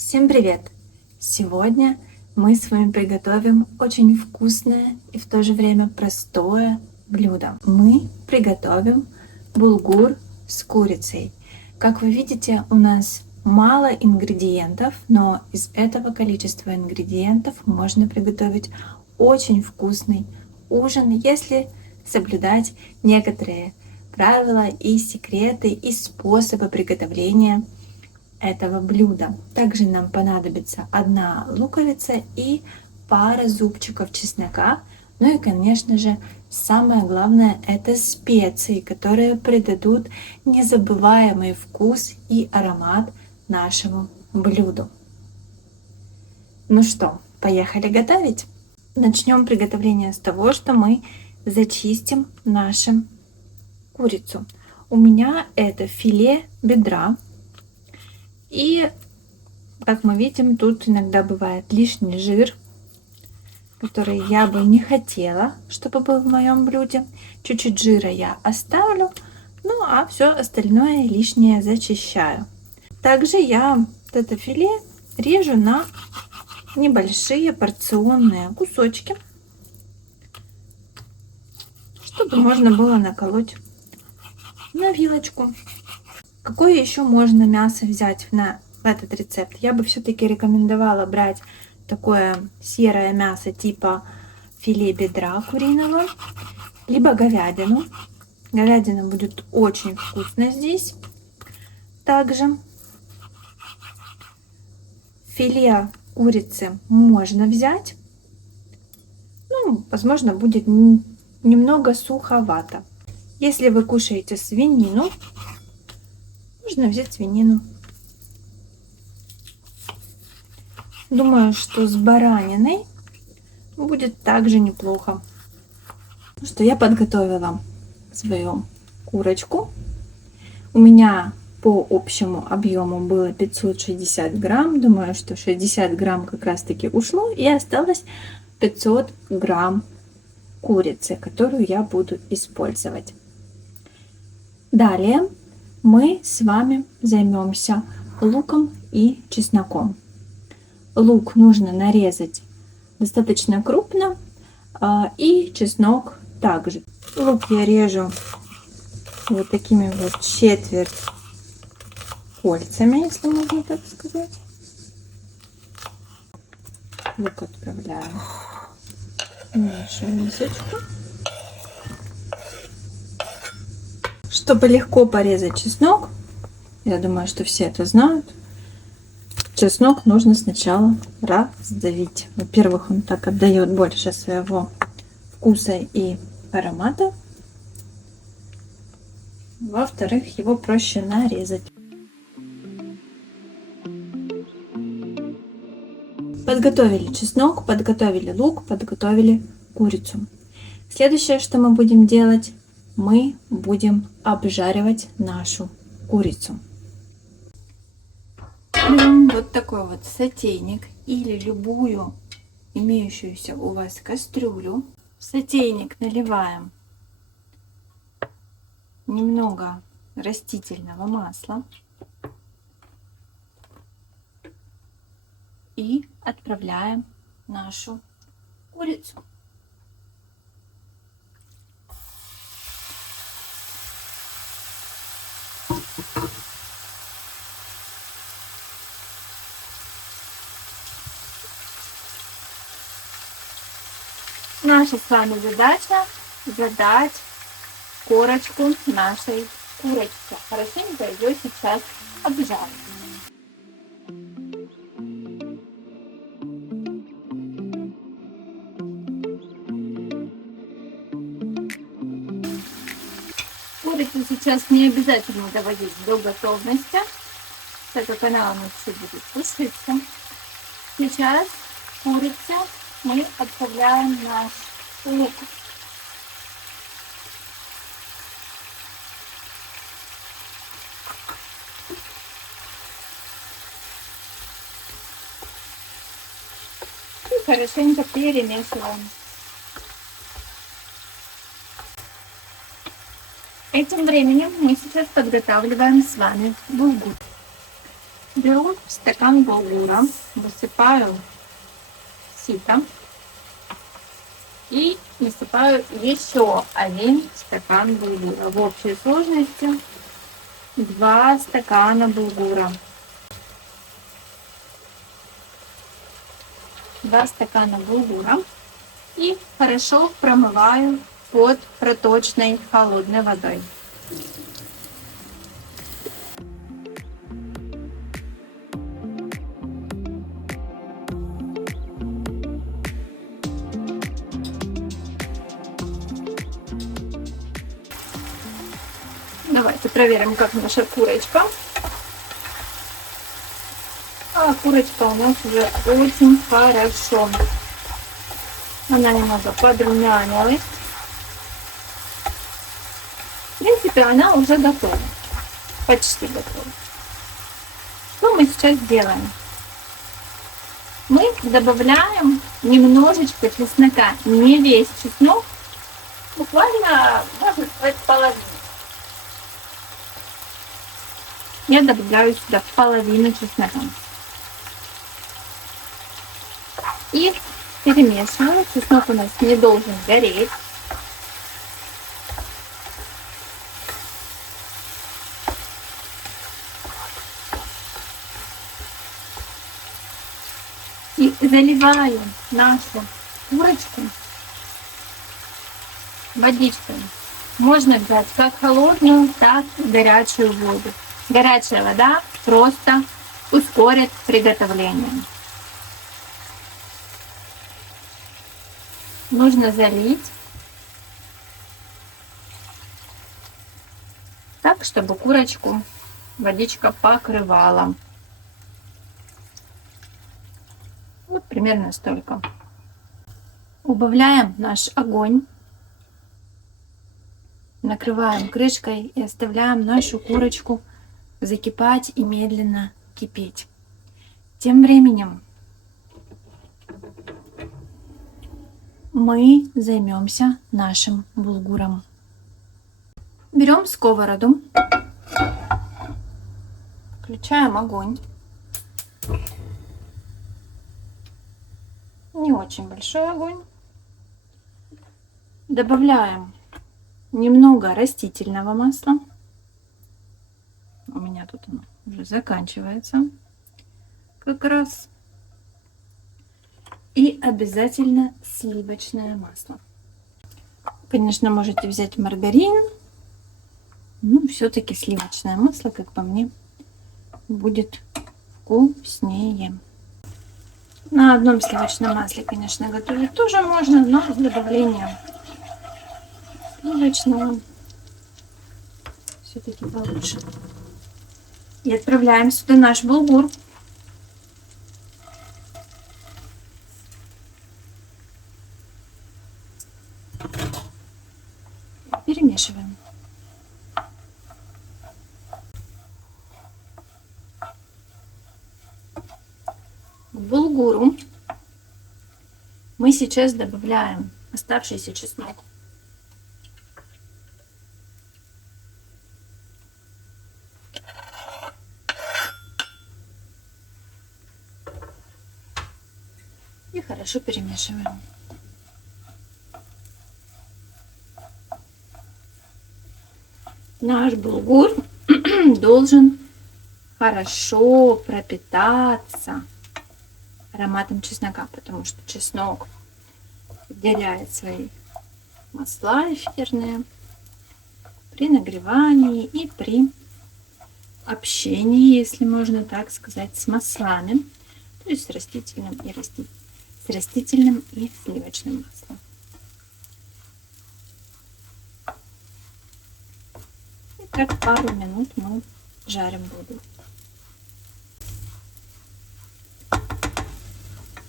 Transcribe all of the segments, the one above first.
Всем привет! Сегодня мы с вами приготовим очень вкусное и в то же время простое блюдо. Мы приготовим булгур с курицей. Как вы видите, у нас мало ингредиентов, но из этого количества ингредиентов можно приготовить очень вкусный ужин, если соблюдать некоторые правила и секреты и способы приготовления этого блюда. Также нам понадобится одна луковица и пара зубчиков чеснока. Ну и, конечно же, самое главное — это специи, которые придадут незабываемый вкус и аромат нашему блюду. Ну что, поехали готовить? Начнем приготовление с того, что мы зачистим нашу курицу. У меня это филе бедра. И, как мы видим, тут иногда бывает лишний жир, который я бы не хотела, чтобы был в моем блюде. Чуть-чуть жира я оставлю, ну а все остальное лишнее зачищаю. Также я это филе режу на небольшие порционные кусочки, чтобы можно было наколоть на вилочку. Какое еще можно мясо взять в этот рецепт? Я бы все-таки рекомендовала брать такое серое мясо типа филе бедра куриного, либо говядину. Говядина будет очень вкусно здесь. Также филе курицы можно взять. Ну, возможно, будет немного суховато. Если вы кушаете свинину, можно взять свинину. Думаю, что с бараниной будет также неплохо. Ну что, я подготовила свою курочку. У меня по общему объему было 560 грамм. Думаю, что 60 грамм как раз таки ушло. И осталось 500 грамм курицы, которую я буду использовать. Далее мы с вами займемся луком и чесноком. Лук нужно нарезать достаточно крупно, и чеснок также. Лук я режу вот такими вот четверть кольцами, если можно так сказать. Лук отправляю в нашу мисочку. Чтобы легко порезать чеснок, я думаю, что все это знают, чеснок нужно сначала раздавить. Во-первых, он так отдает больше своего вкуса и аромата. Во-вторых, его проще нарезать. Подготовили чеснок, подготовили лук, подготовили курицу. Следующее, что мы будем делать, мы будем обжаривать нашу курицу. Берем вот такой вот сотейник или любую имеющуюся у вас кастрюлю. В сотейник наливаем немного растительного масла и отправляем нашу курицу. Наша с вами задача задать корочку нашей курочки. Хорошенько ее сейчас обжарим. Курицу сейчас не обязательно доводить до готовности, так как она у нас все будет тушиться. Сейчас курицу мы отправляем наш лук. И хорошенько перемешиваем. Этим временем мы сейчас подготавливаем с вами булгур. Беру стакан булгура, высыпаю сито и насыпаю еще 1 стакан булгура. В общей сложности 2 стакана булгура. 2 стакана булгура и хорошо промываю под проточной холодной водой. Давайте проверим, как наша курочка. А курочка у нас уже очень хорошо. Она немного подрумянилась. В принципе, она уже готова. Почти готова. Что мы сейчас делаем? Мы добавляем немножечко чеснока. Не весь чеснок. Буквально, можно сказать, половину. Я добавляю сюда половину чеснока. И перемешиваю. Чеснок у нас не должен гореть. И заливаю нашу курочку водичкой. Можно взять как холодную, так и горячую воду. Горячая вода просто ускорит приготовление. Нужно залить так, чтобы курочку водичка покрывала. Вот примерно столько. Убавляем наш огонь. Накрываем крышкой и оставляем нашу курочку закипать и медленно кипеть. Тем временем мы займемся нашим булгуром. Берем сковороду, включаем огонь. Не очень большой огонь. Добавляем немного растительного масла. У меня тут оно уже заканчивается как раз. И обязательно сливочное масло. Конечно, можете взять маргарин, но все-таки сливочное масло, как по мне, будет вкуснее. На одном сливочном масле, конечно, готовить тоже можно, но с добавлением сливочного все-таки получше. И отправляем сюда наш булгур. Перемешиваем. К булгуру мы сейчас добавляем оставшийся чеснок. И хорошо перемешиваем. Наш булгур должен хорошо пропитаться ароматом чеснока, потому что чеснок выделяет свои масла эфирные при нагревании и при общении, если можно так сказать, с маслами, то есть с растительным и сливочным маслом. И так пару минут мы жарим воду.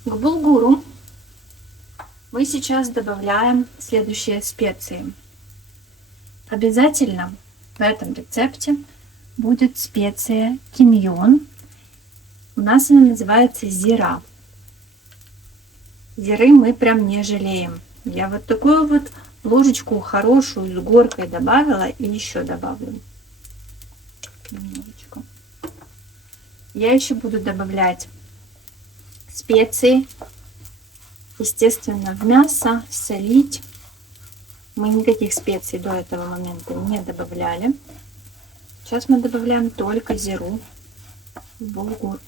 К булгуру мы сейчас добавляем следующие специи. Обязательно в этом рецепте будет специя тимьон. У нас она называется зира. Зиры мы прям не жалеем. Я вот такую вот ложечку хорошую с горкой добавила и еще добавлю немножечко. Я еще буду добавлять специи, естественно, в мясо, солить. Мы никаких специй до этого момента не добавляли. Сейчас мы добавляем только зиру в булгур.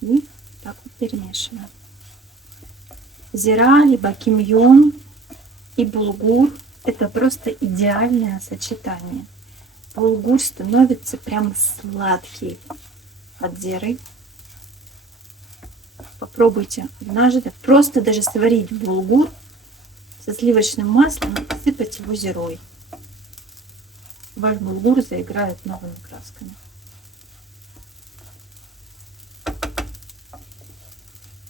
И так вот перемешиваем. Зира, либо кимьон и булгур — это просто идеальное сочетание. Булгур становится прям сладкий от зиры. Попробуйте однажды просто даже сварить булгур со сливочным маслом и посыпать его зирой. Ваш булгур заиграет новыми красками.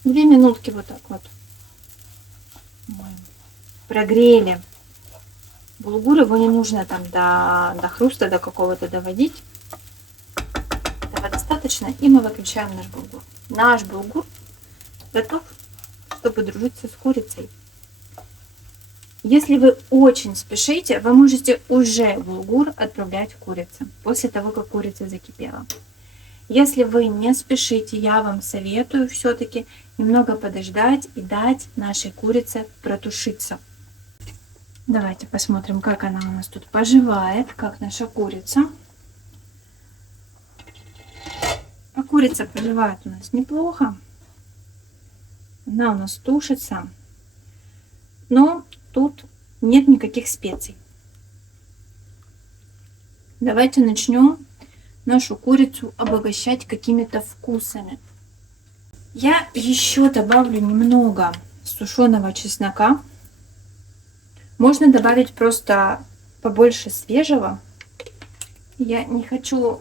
Две минутки вот так вот прогрели булгур. Его не нужно там до хруста, до какого-то доводить. Этого достаточно, и мы выключаем наш булгур. Наш булгур готов, чтобы дружиться с курицей. Если вы очень спешите, вы можете уже булгур отправлять курице после того, как курица закипела. Если вы не спешите, я вам советую все-таки немного подождать и дать нашей курице протушиться. Давайте посмотрим, как она у нас тут поживает, как наша курица. А курица поживает у нас неплохо. Она у нас тушится. Но тут нет никаких специй. Давайте начнем нашу курицу обогащать какими-то вкусами. Я еще добавлю немного сушеного чеснока. Можно добавить просто побольше свежего. Я не хочу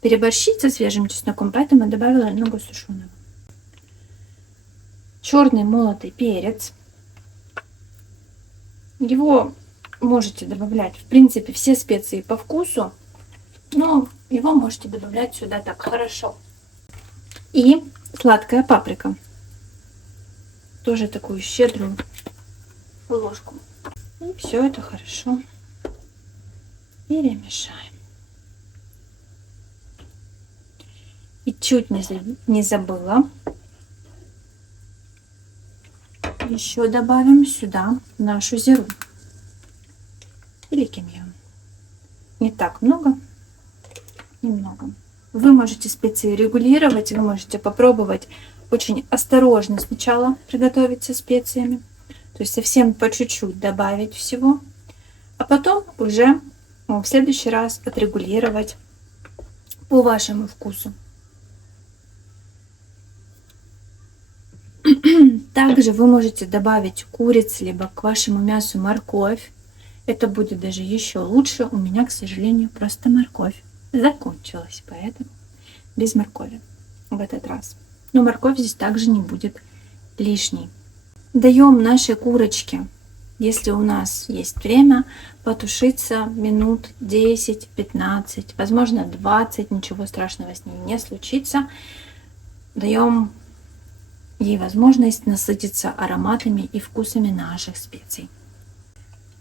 переборщить со свежим чесноком, поэтому добавила немного сушеного. Черный молотый перец. Его можете добавлять, в принципе, все специи по вкусу, но его можете добавлять сюда так хорошо. И сладкая паприка. Тоже такую щедрую ложку. И все это хорошо перемешаем. И чуть не забыла. Еще добавим сюда нашу зиру или кимьон. Не так много, немного. Вы можете специи регулировать, вы можете попробовать очень осторожно сначала приготовить со специями, то есть совсем по чуть-чуть добавить всего, а потом уже в следующий раз отрегулировать по вашему вкусу. Также вы можете добавить курицы, либо к вашему мясу морковь. Это будет даже еще лучше. У меня, к сожалению, просто морковь закончилась, поэтому без моркови в этот раз. Но морковь здесь также не будет лишней. Даем нашей курочке, если у нас есть время, потушиться минут 10-15, возможно 20, ничего страшного с ней не случится. Даем ей возможность насытиться ароматами и вкусами наших специй.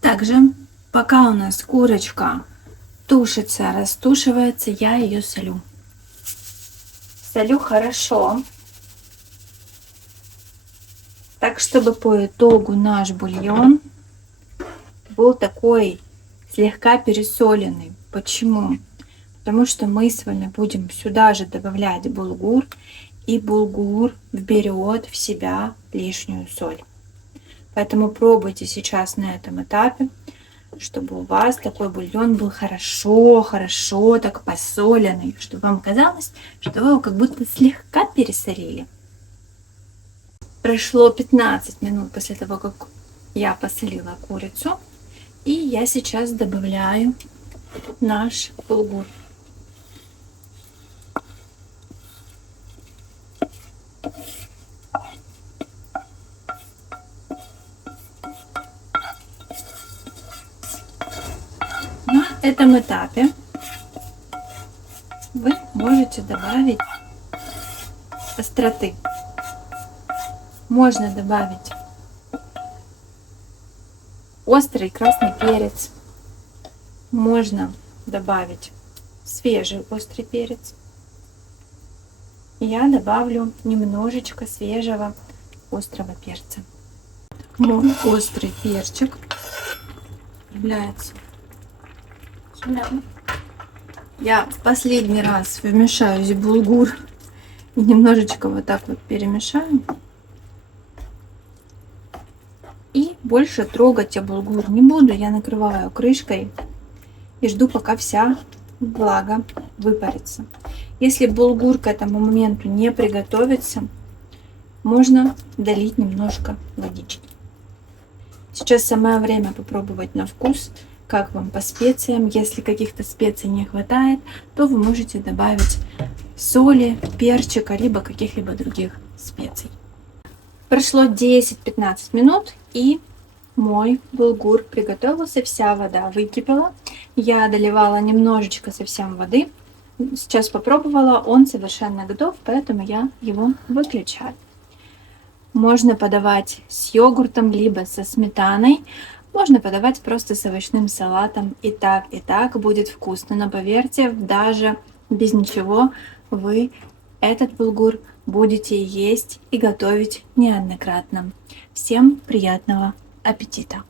Также, пока у нас курочка тушится, растушивается, я ее солю. Солю хорошо, так чтобы по итогу наш бульон был такой слегка пересоленный. Почему? Потому что мы с вами будем сюда же добавлять булгур, и булгур вберет в себя лишнюю соль. Поэтому пробуйте сейчас на этом этапе, чтобы у вас такой бульон был хорошо так посоленный, чтобы вам казалось, что вы его как будто слегка пересолили. Прошло 15 минут после того, как я посолила курицу, и я сейчас добавляю наш булгур. На этом этапе вы можете добавить остроты. Можно добавить острый красный перец, Можно добавить свежий острый перец. Я добавлю немножечко свежего острого перца. Мой острый перчик является соленым. Я в последний раз вмешаюсь в булгур и немножечко вот так вот перемешаю. И больше трогать я булгур не буду. Я накрываю крышкой и жду, пока вся влага выпарится. Если булгур к этому моменту не приготовится, можно долить немножко водички. Сейчас самое время попробовать на вкус, как вам по специям. Если каких-то специй не хватает, то вы можете добавить соли, перчика, либо каких-либо других специй. Прошло 10-15 минут, и мой булгур приготовился, вся вода выкипела. Я доливала немножечко совсем воды. Сейчас попробовала, он совершенно готов, поэтому я его выключаю. Можно подавать с йогуртом, либо со сметаной. Можно подавать просто с овощным салатом. И так будет вкусно. Но поверьте, даже без ничего вы этот булгур будете есть и готовить неоднократно. Всем приятного аппетита!